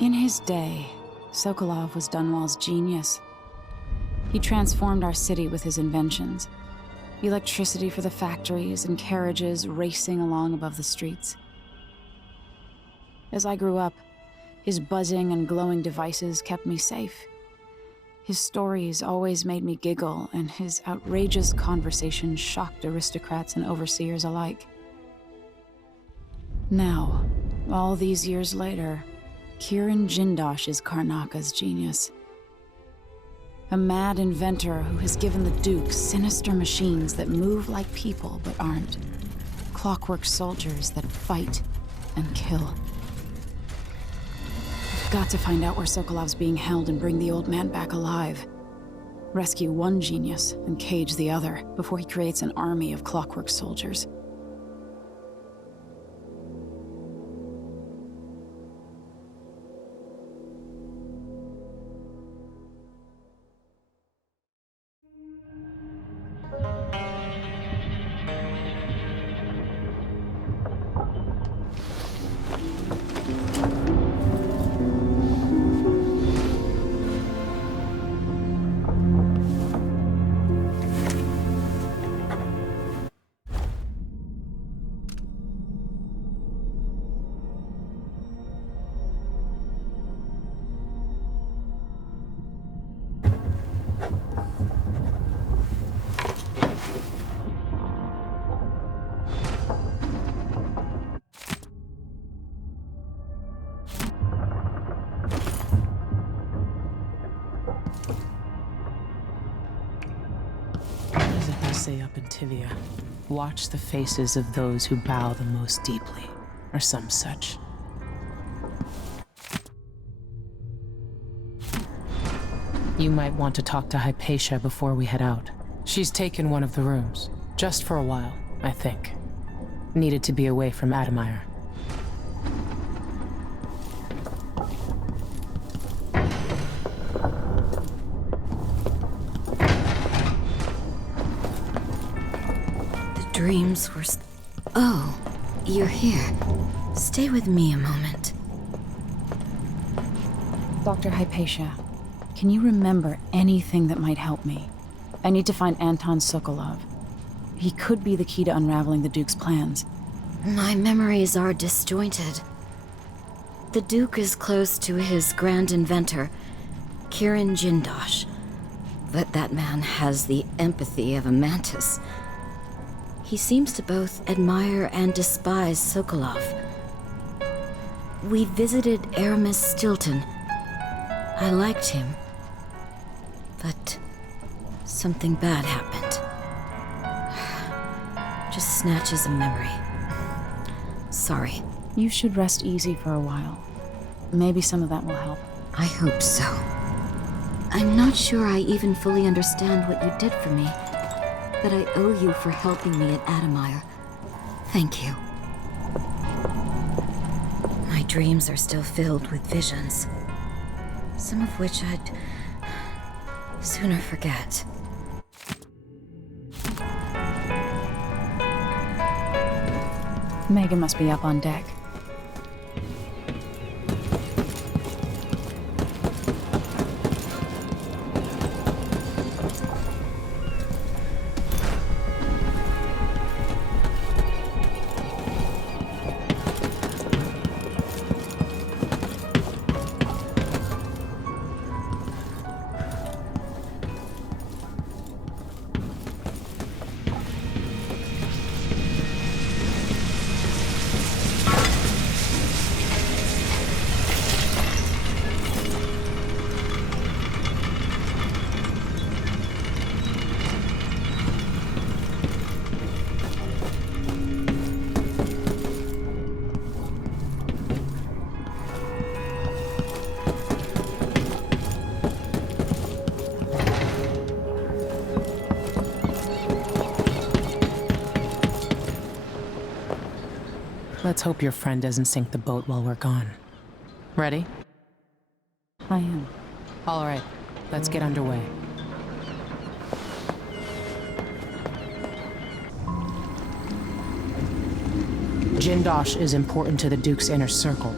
In his day, Sokolov was Dunwall's genius. He transformed our city with his inventions. Electricity for the factories and carriages racing along above the streets. As I grew up, his buzzing and glowing devices kept me safe. His stories always made me giggle, and his outrageous conversations shocked aristocrats and overseers alike. Now, all these years later, Kiran Jindosh is Karnaka's genius. A mad inventor who has given the Duke sinister machines that move like people but aren't. Clockwork soldiers that fight and kill. I've got to find out where Sokolov's being held and bring the old man back alive. Rescue one genius and cage the other before he creates an army of clockwork soldiers. Say up in Tivia, watch the faces of those who bow the most deeply, or some such. You might want to talk to Hypatia before we head out. She's taken one of the rooms, just for a while, I think. Needed to be away from Admire. Dreams were Oh, you're here. Stay with me a moment. Dr. Hypatia, can you remember anything that might help me? I need to find Anton Sokolov. He could be the key to unraveling the Duke's plans. My memories are disjointed. The Duke is close to his grand inventor, Kiran Jindosh. But that man has the empathy of a mantis. He seems to both admire and despise Sokolov. We visited Aramis Stilton. I liked him. But something bad happened. Just snatches of memory. Sorry. You should rest easy for a while. Maybe some of that will help. I hope so. I'm not sure I even fully understand what you did for me. But I owe you for helping me at Admire. Thank you. My dreams are still filled with visions. Some of which I'd sooner forget. Megan must be up on deck. Let's hope your friend doesn't sink the boat while we're gone. Ready? I am. All right, let's get underway. Jindosh is important to the Duke's inner circle.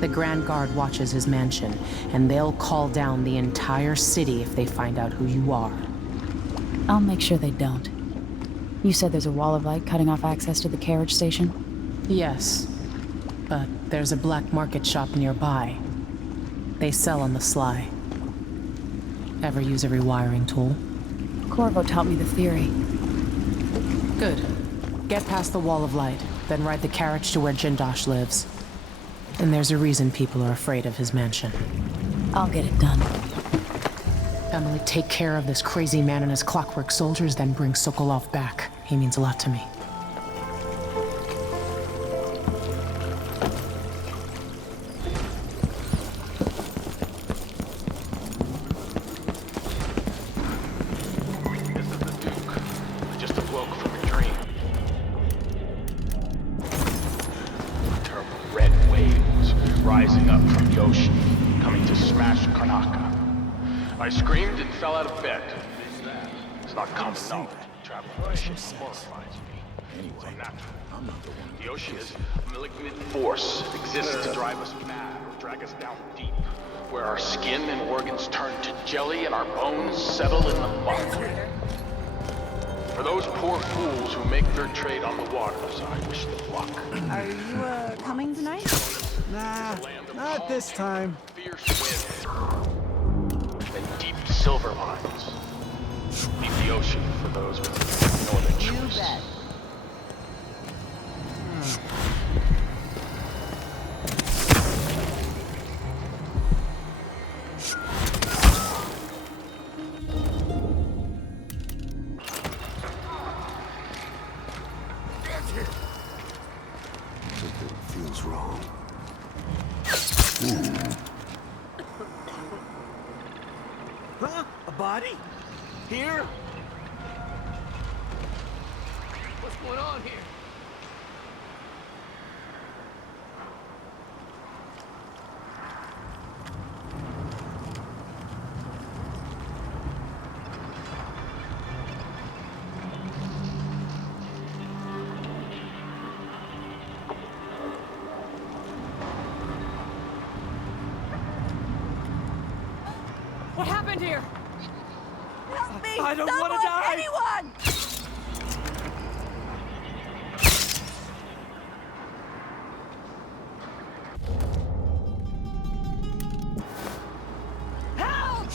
The Grand Guard watches his mansion, and they'll call down the entire city if they find out who you are. I'll make sure they don't. You said there's a wall of light cutting off access to the carriage station? Yes, but there's a black market shop nearby. They sell on the sly. Ever use a rewiring tool? Corvo taught me the theory. Good. Get past the wall of light, then ride the carriage to where Jindosh lives. And there's a reason people are afraid of his mansion. I'll get it done. Emily, take care of this crazy man and his clockwork soldiers, then bring Sokolov back. He means a lot to me. This is the Duke. Just a bloke from a dream. Terrible red waves rising up from the ocean, coming to smash Karnaka. I screamed and fell out of bed. It's not common knowledge. Traveling by ship horrifies me. Anyway, the ocean is a malignant force. It exists to drive us mad or drag us down deep, where our skin and organs turn to jelly and our bones settle in the muck. For those poor fools who make their trade on the waters, I wish them luck. Are you, coming tonight? Nah, not this time. Fierce wind and deep silver mines. Leave the ocean for those with no other choice. You bet. Something feels wrong. Huh? A body? Here? What's going on here? What happened here? Help me! I don't want to die! Anyone! Help!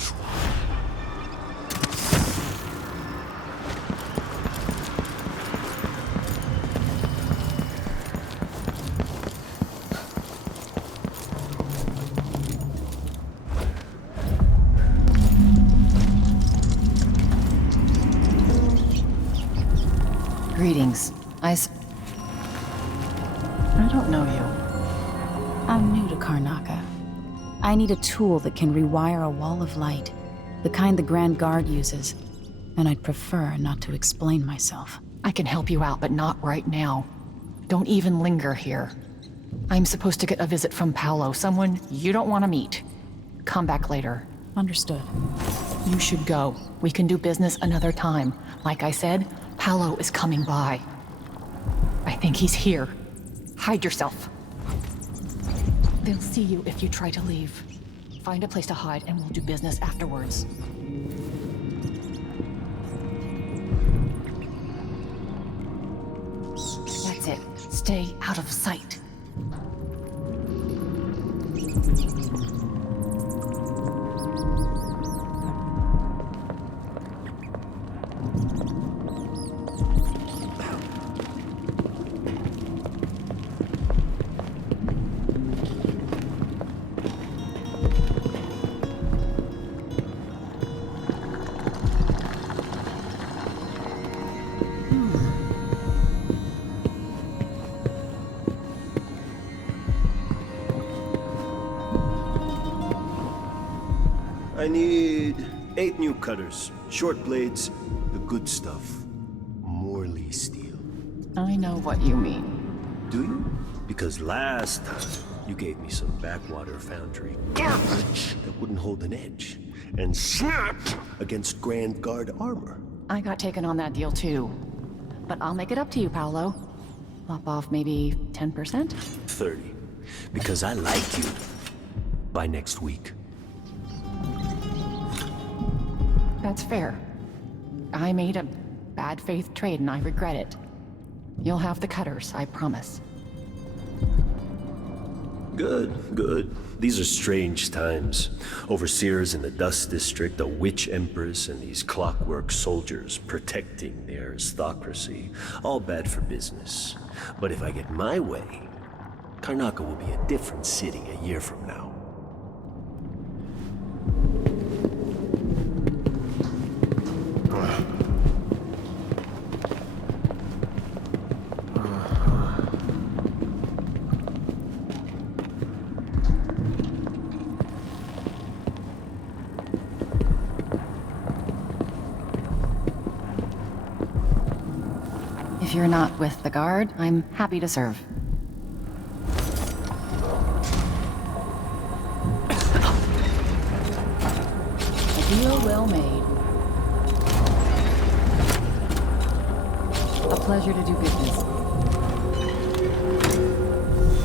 Greetings. I don't know you. I'm new to Karnaka. I need a tool that can rewire a wall of light, the kind the Grand Guard uses, and I'd prefer not to explain myself. I can help you out, but not right now. Don't even linger here. I'm supposed to get a visit from Paolo, someone you don't want to meet. Come back later. Understood. You should go. We can do business another time. Like I said, Paolo is coming by. I think he's here. Hide yourself. They'll see you if you try to leave. Find a place to hide and we'll do business afterwards. That's it. Stay out of sight. I need 8 new cutters, short blades, the good stuff. Morley steel. I know what you mean. Do you? Because last time, you gave me some backwater foundry garbage that wouldn't hold an edge, and snapped against Grand Guard armor. I got taken on that deal too. But I'll make it up to you, Paolo. Lop off maybe 10%? 30. Because I like you. By next week. That's fair. I made a bad faith trade and I regret it. You'll have the cutters, I promise. Good, good. These are strange times. Overseers in the Dust District, a witch empress, and these clockwork soldiers protecting the aristocracy. All bad for business. But if I get my way, Karnaca will be a different city a year from now. If you're not with the guard, I'm happy to serve. A deal well made. A pleasure to do business.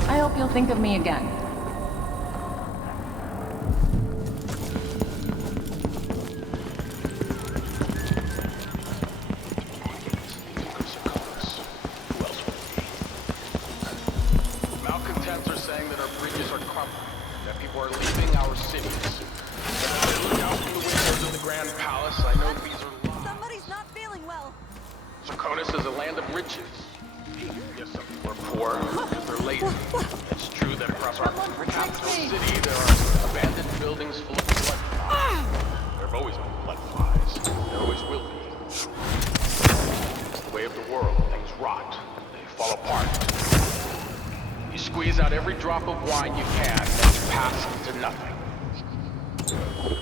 I hope you'll think of me again. Malcontents are saying that our bridges are crumbling, that people are leaving our cities. As I look out from the windows of the Grand Palace, I know these are lies. Somebody's not feeling well. Sarkonis is a land of riches. Yes, some people are poor because they're lazy. It's true that across our capital city there are abandoned buildings full of blood flies. There have always been blood flies. There always will be. It's the way of the world. Things rot. They fall apart. You squeeze out every drop of wine you can, then you pass into nothing.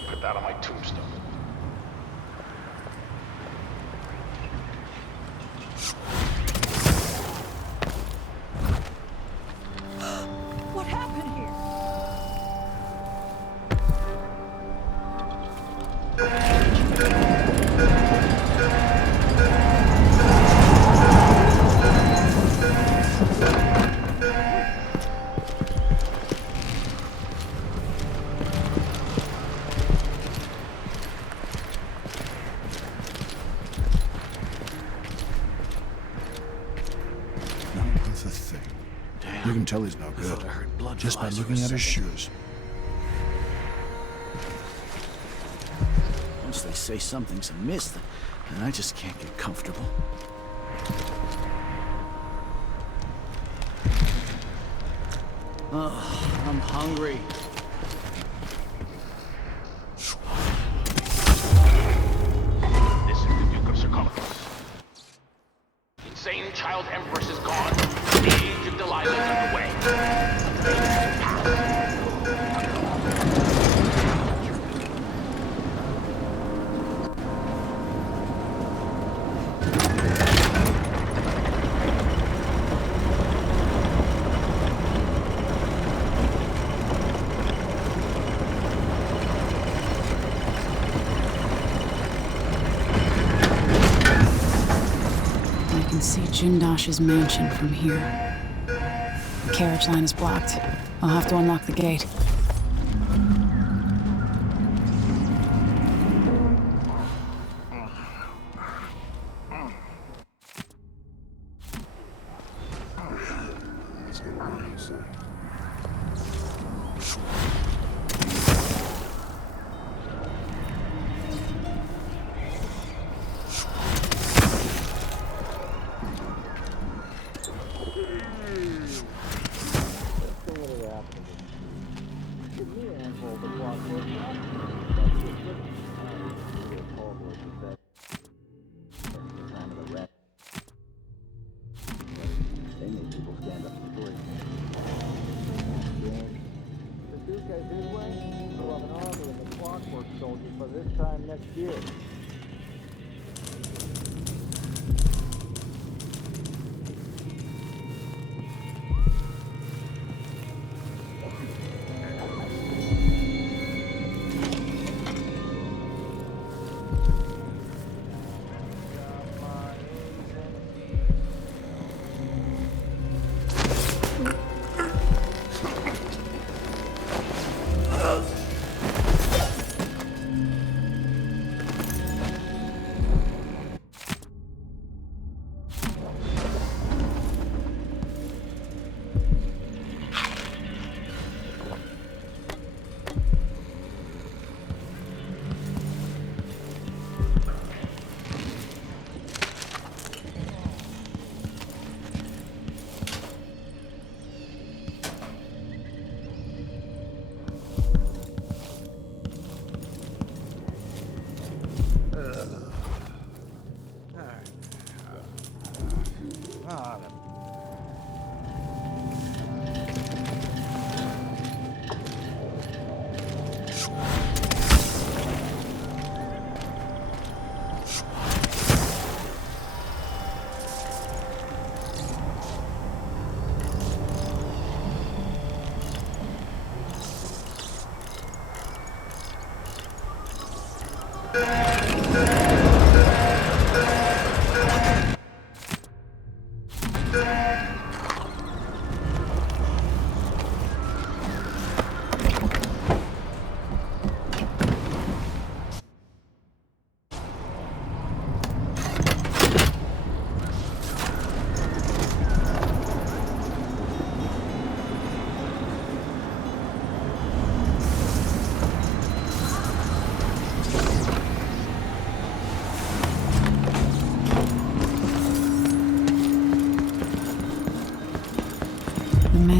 Put that on my tombstone. What happened here? That's the thing. You can tell he's no good. Just by looking at his shoes. Once they say something's amiss, then I just can't get comfortable. Oh, I'm hungry. This is the Duke of Sarkophis. The insane child empress is gone. The age of Delilah is underway. I can see Jindosh's mansion from here. The carriage line is blocked. I'll have to unlock the gate. Let's get around inside.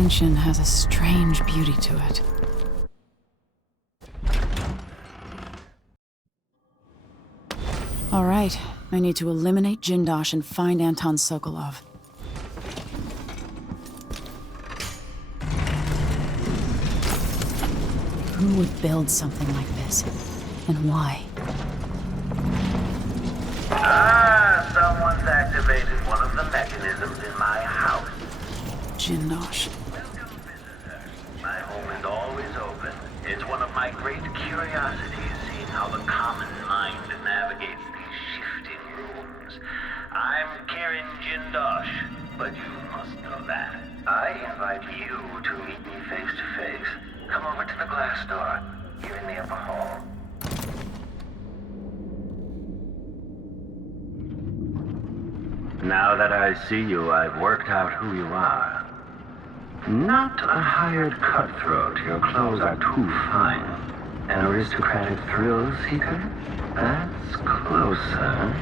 mansion has a strange beauty to it. All right, I need to eliminate Jindosh and find Anton Sokolov. Who would build something like this? And why? Someone's activated one of the mechanisms in my house. Jindosh. Welcome, visitor. My home is always open. It's one of my great curiosities, seeing how the common mind navigates these shifting rooms. I'm Kieran Jindosh, but you must know that. I invite you to meet me face to face. Come over to the glass door, here in the upper hall. Now that I see you, I've worked out who you are. Not a hired cutthroat. Your clothes are too fine. An aristocratic thrill seeker? That's closer.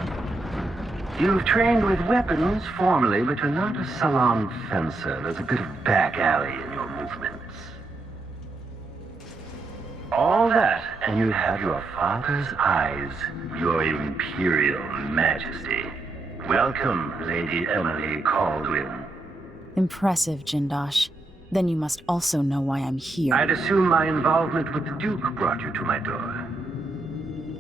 You've trained with weapons formally, but you're not a salon fencer. There's a bit of back alley in your movements. All that, and you have your father's eyes, your imperial majesty. Welcome, Lady Emily Caldwin. Impressive, Jindosh. Then you must also know why I'm here. I'd assume my involvement with the Duke brought you to my door.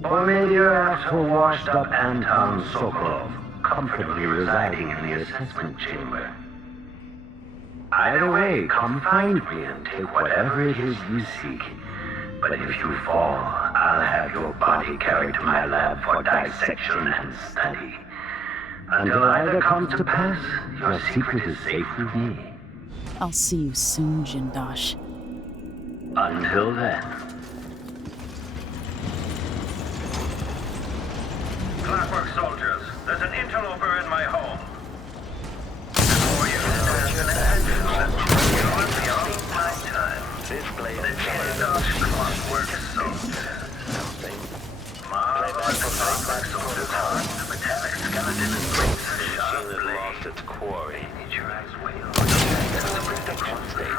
Or maybe you're after washed-up Anton Sokolov, comfortably residing in the assessment chamber. Either way, come find me and take whatever it is you seek. But if you fall, I'll have your body carried to my lab for dissection and study. Until either comes to pass, your secret is safe with me. I'll see you soon, Jindosh. Until then. Clockwork soldiers, there's an interloper in my home. Before you stand an attention, you're beyond my time. The Jindosh Clockwork soldiers. Marvelous Clockwork soldiers are the metallic skeleton and brings a sharp blade. Lost its quarry. Need your eyes way over the protection frame.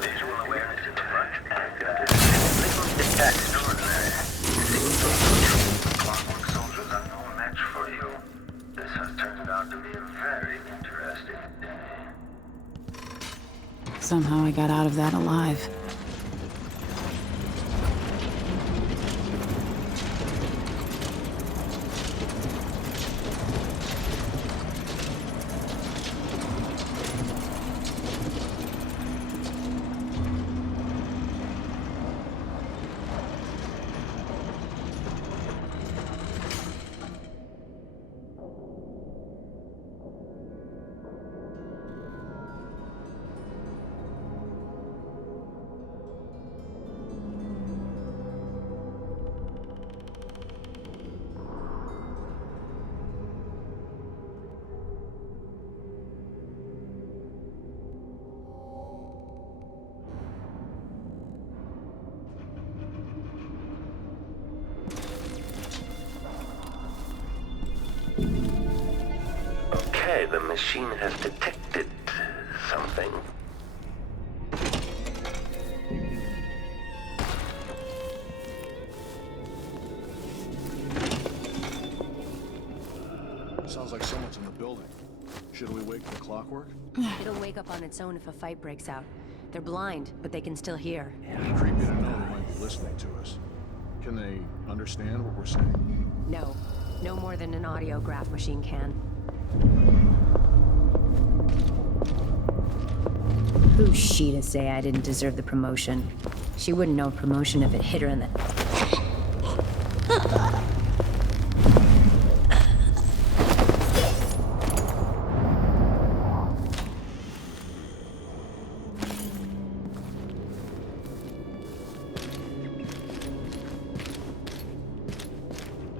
Visual awareness is much active. Extraordinary. Clockwork soldiers are no match for you. This has turned out to be a very interesting day. Somehow I got out of that alive. Okay, the machine has detected something. Sounds like someone's in the building. Should we wake the clockwork? It'll wake up on its own if a fight breaks out. They're blind, but they can still hear. Creepy to know they might be listening to us. Can they understand what we're saying? No. No more than an audiograph machine can. Who's she to say I didn't deserve the promotion? She wouldn't know promotion if it hit her in the...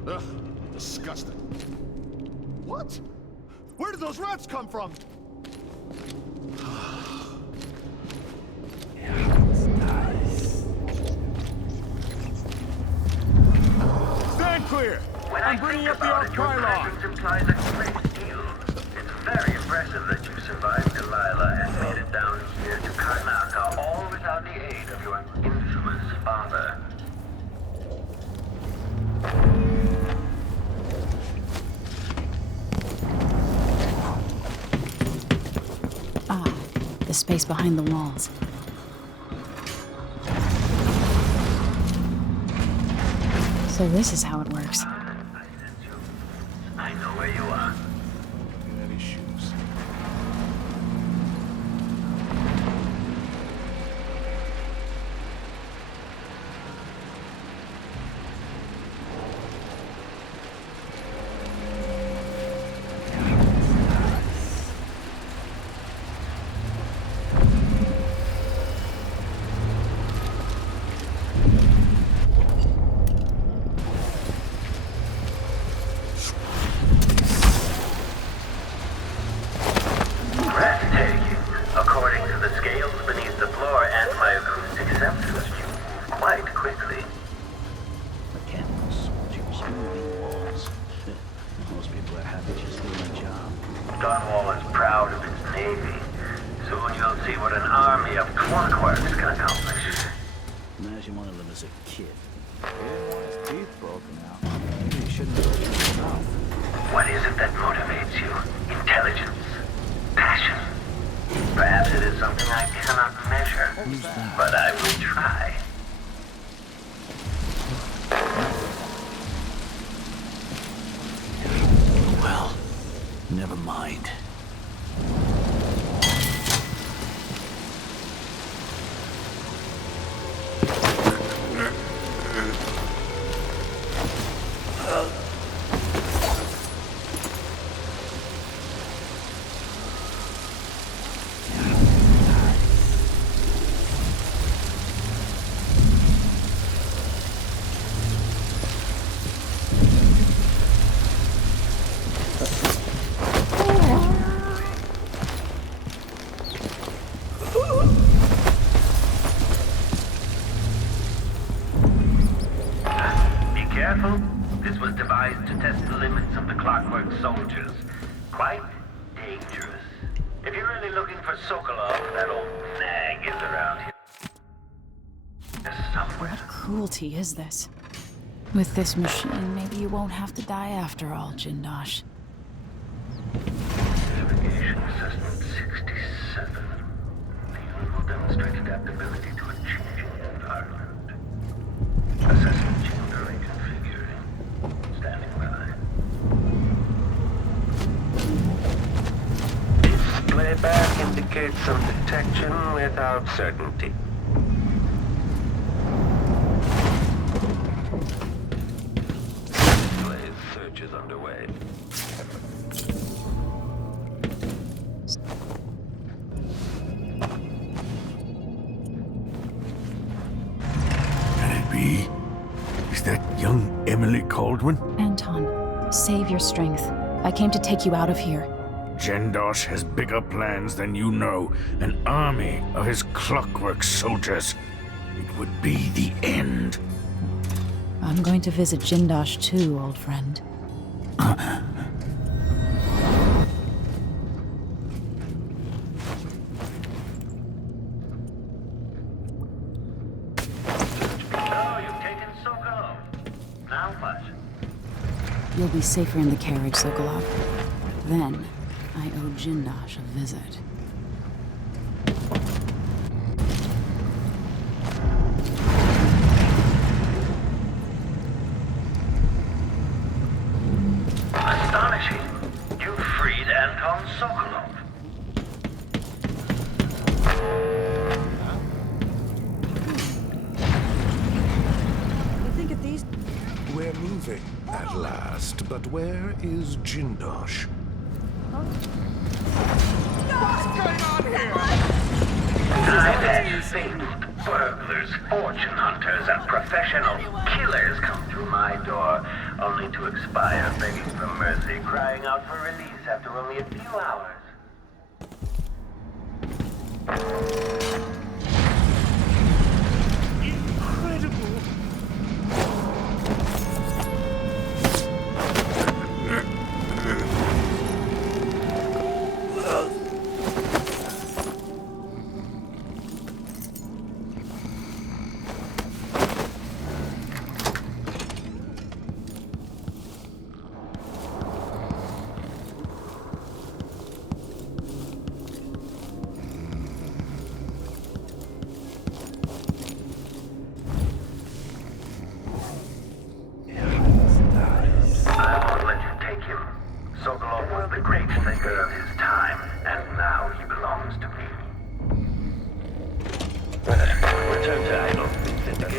Ugh, disgusting. What? Where did those rats come from? Stand clear! When I'm bringing up the it, your Archylon! presence implies a great deal. It's very impressive. profiler has made it down here to Karnaka, all without the aid of your infamous father. Ah, the space behind the walls. So this is how it works. I know where you are. Get any shoes. Breathtaking. According to the scales beneath the floor and my acoustic sensors, you move quite quickly. Mechanical soldiers moving walls. Most people are happy just doing a job. Dunwall is proud of its navy. Soon you'll see what an army of clockworks can accomplish. Imagine one of them as a kid. He didn't want his teeth broken out. Maybe he shouldn't have opened his mouth. What is it that motivates you? Intelligence? Passion? Perhaps it is something I cannot measure, but I will try. Well, never mind. Be careful. This was devised to test the limits of the clockwork soldiers. Quite dangerous. If you're really looking for Sokolov, that old nag is around here somewhere. What cruelty is this? With this machine, maybe you won't have to die after all, Jindosh. Navigation Assessment 67. The unit will demonstrate adaptability to a changing environment. Assessment chamber reconfiguring. Standing by. Playback indicates some detection without certainty. Search is underway. Can it be? Is that young Emily Caldwin? Anton, save your strength. I came to take you out of here. Jindosh has bigger plans than you know. An army of his clockwork soldiers. It would be the end. I'm going to visit Jindosh too, old friend. You'll be safer in the carriage, Sokolov. Then, I owe Jindosh a visit. Astonishing! You freed Anton Sokolov. Think of these. We're moving at last, but where is Jindosh? What's going on here? I've had famed burglars, fortune hunters, and professional killers come through my door, only to expire begging for mercy, crying out for release after only a few hours.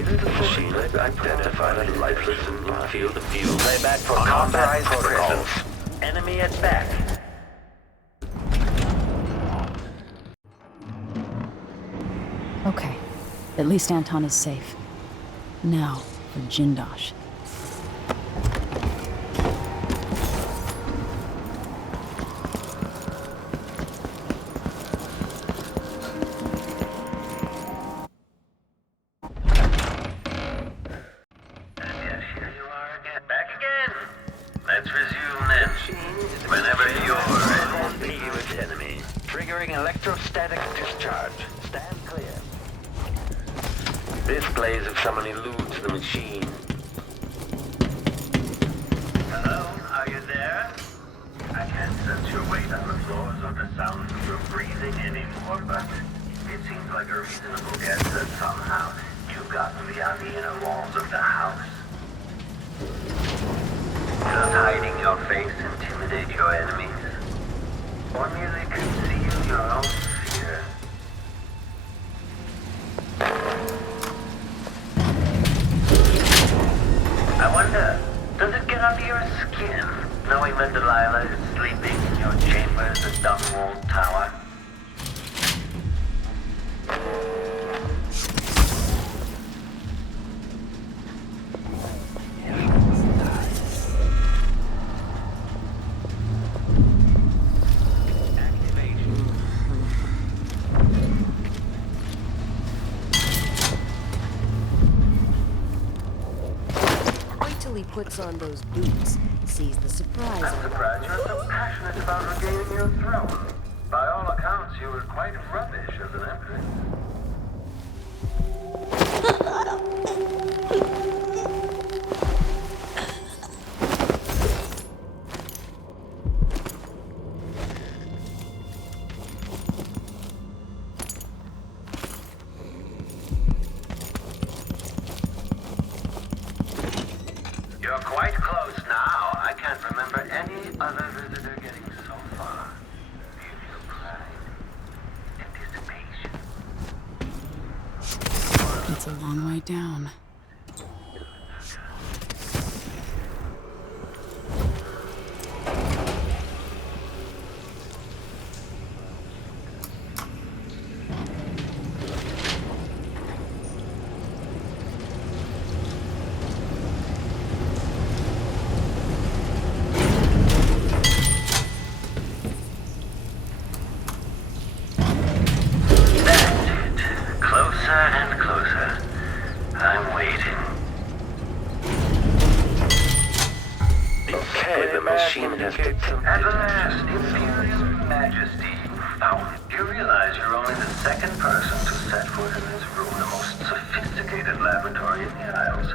Activated the machine identified as lifeless in field of view. Playback for combat protocols. Enemy at back. Okay, at least Anton is safe. Now, for Jindosh. Let's resume then. Whenever you're ready. Ambiguous enemy. Triggering electrostatic discharge. Stand clear. Displays if someone eludes the machine. Hello, are you there? I can't sense your weight on the floors or the sound of your breathing anymore, but it seems like a reasonable guess that somehow you've gotten beyond the inner walls of the house. Does hiding your face intimidate your enemies? Or merely conceal your own fear? I wonder, does it get under your skin, knowing that Delilah is sleeping in your chambers at Dunwall Tower? He puts on those boots, sees the surprise. I'm surprised you're so passionate about regaining your throne. By all accounts, you were quite rubbish as an empress. You're quite close now. I can't remember any other visitor getting so far. You feel pride, anticipation. It's a long way down. And closer. I'm waiting. Okay, the machine has detected. At last, Imperial Majesty, you found it. You realize you're only the second person to set foot in this room, the most sophisticated laboratory in the Isles.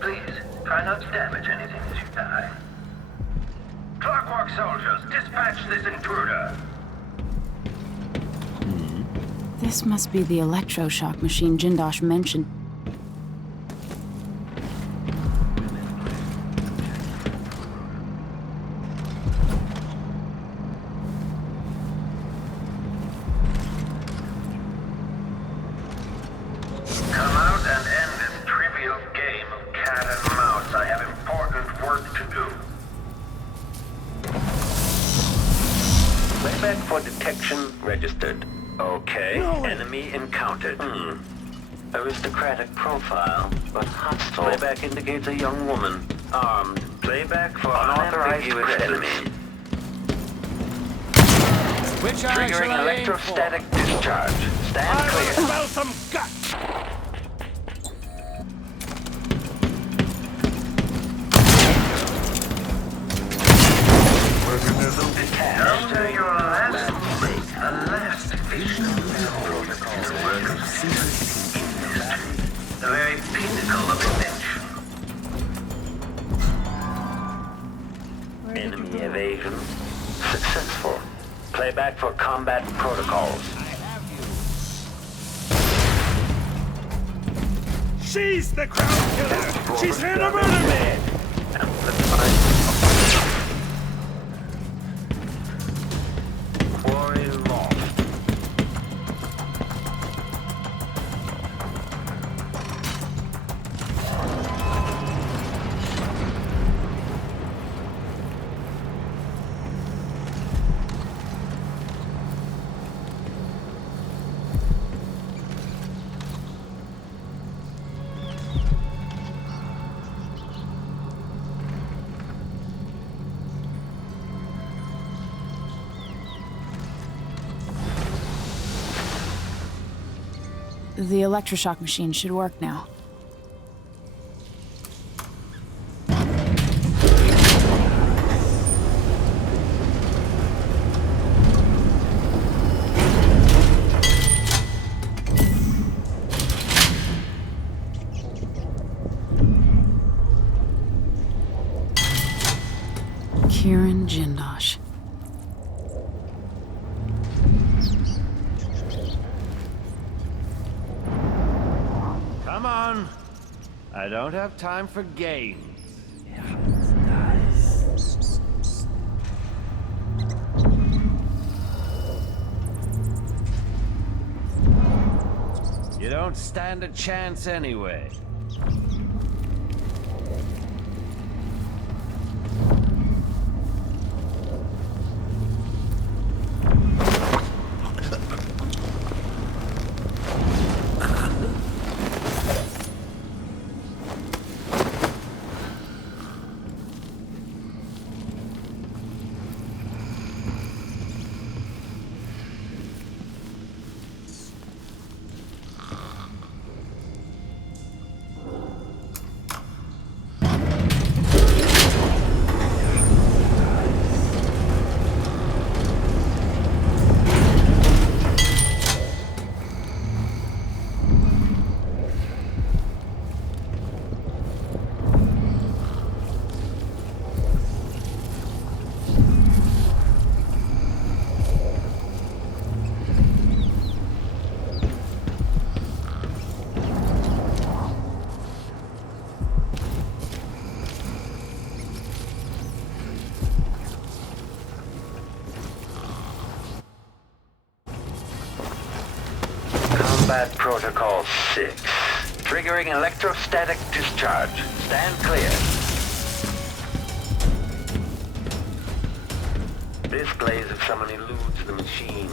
Please, try not to damage anything as you die. Clockwork soldiers, dispatch this intruder. This must be the electroshock machine Jindosh mentioned. Come out and end this trivial game of cat and mouse. I have important work to do. Playback for detection registered. Okay, enemy encountered. Aristocratic profile, but hostile. Playback indicates a young woman, armed. Playback for unauthorized enemy. Triggering electrostatic discharge. Stand clear. Smell some guts! After your last movement, the last vision of the work of secret industry, the very pinnacle of invention. Enemy evasion successful. Playback for combat protocols. She's the crowd killer! She's here to murder me! Quarry lost. The electroshock machine should work now. Kiran Jindosh. Come on. I don't have time for games. You don't stand a chance anyway. Combat Protocol 6. Triggering electrostatic discharge. Stand clear. Displays if someone eludes the machine.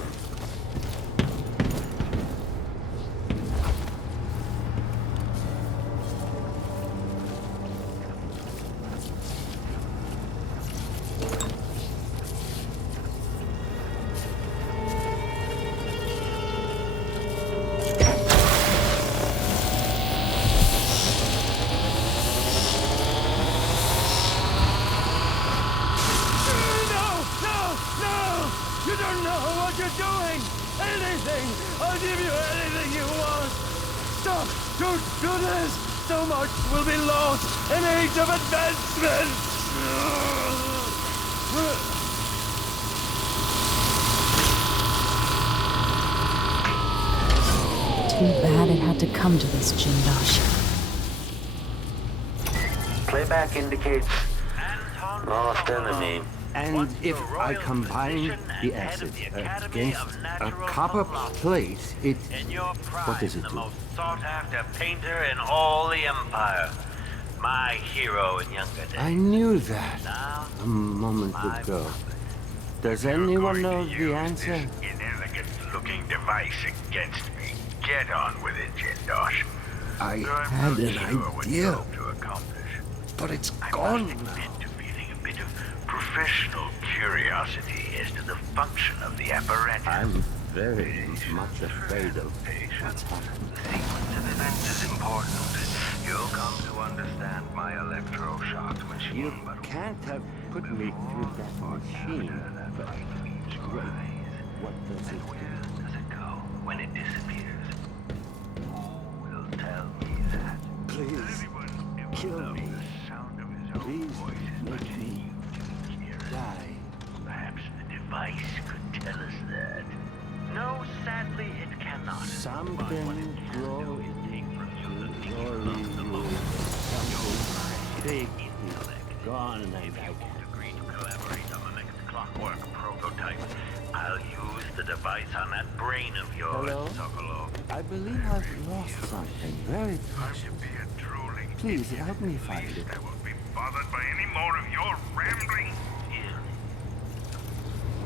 Too bad it had to come to this, Jindosh. Playback indicates lost enemy. And if I combine the acid against a copper plate, it... What does it do? Most sought-after painter in all the Empire. My hero in younger days. I knew that a moment ago. Does anyone know the answer? Inelegant-looking device against me. Get on with it, Jindosh. I had an idea, but it's gone now. Professional curiosity as to the function of the apparatus. I'm very much afraid of what's happened. The sequence of events is important. You'll come to understand my electroshock machine. You can't have put me through that machine, but wait, what does it do? Where does it go when it disappears? Who will tell me that? Please, kill me. Please, make me die. Perhaps the device could tell us that. No, sadly, it cannot. Something grows big is gone, and I agree to collaborate on the next clockwork prototype. I'll use the device on that brain of yours, Hello? Sokolov. I believe I've lost something very precious. Please help me find it. I won't be bothered by any more of your rambling.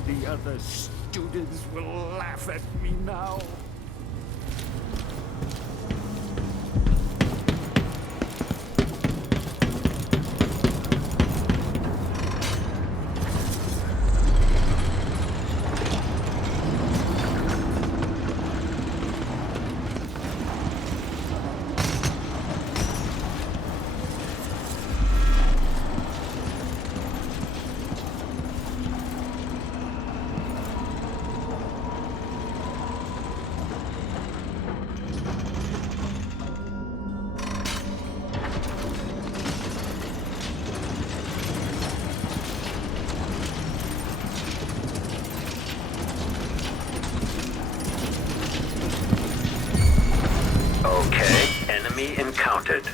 The other students will laugh at me now. Okay, enemy encountered.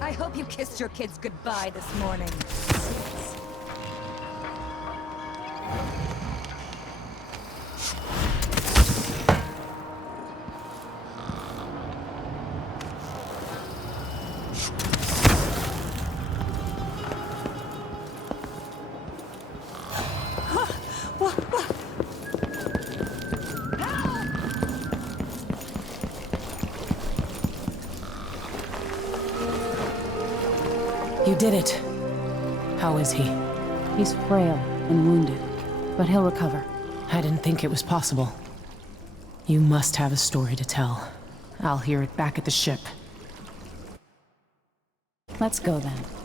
I hope you kissed your kids goodbye this morning. You did it. How is he? He's frail and wounded, but he'll recover. I didn't think it was possible. You must have a story to tell. I'll hear it back at the ship. Let's go then.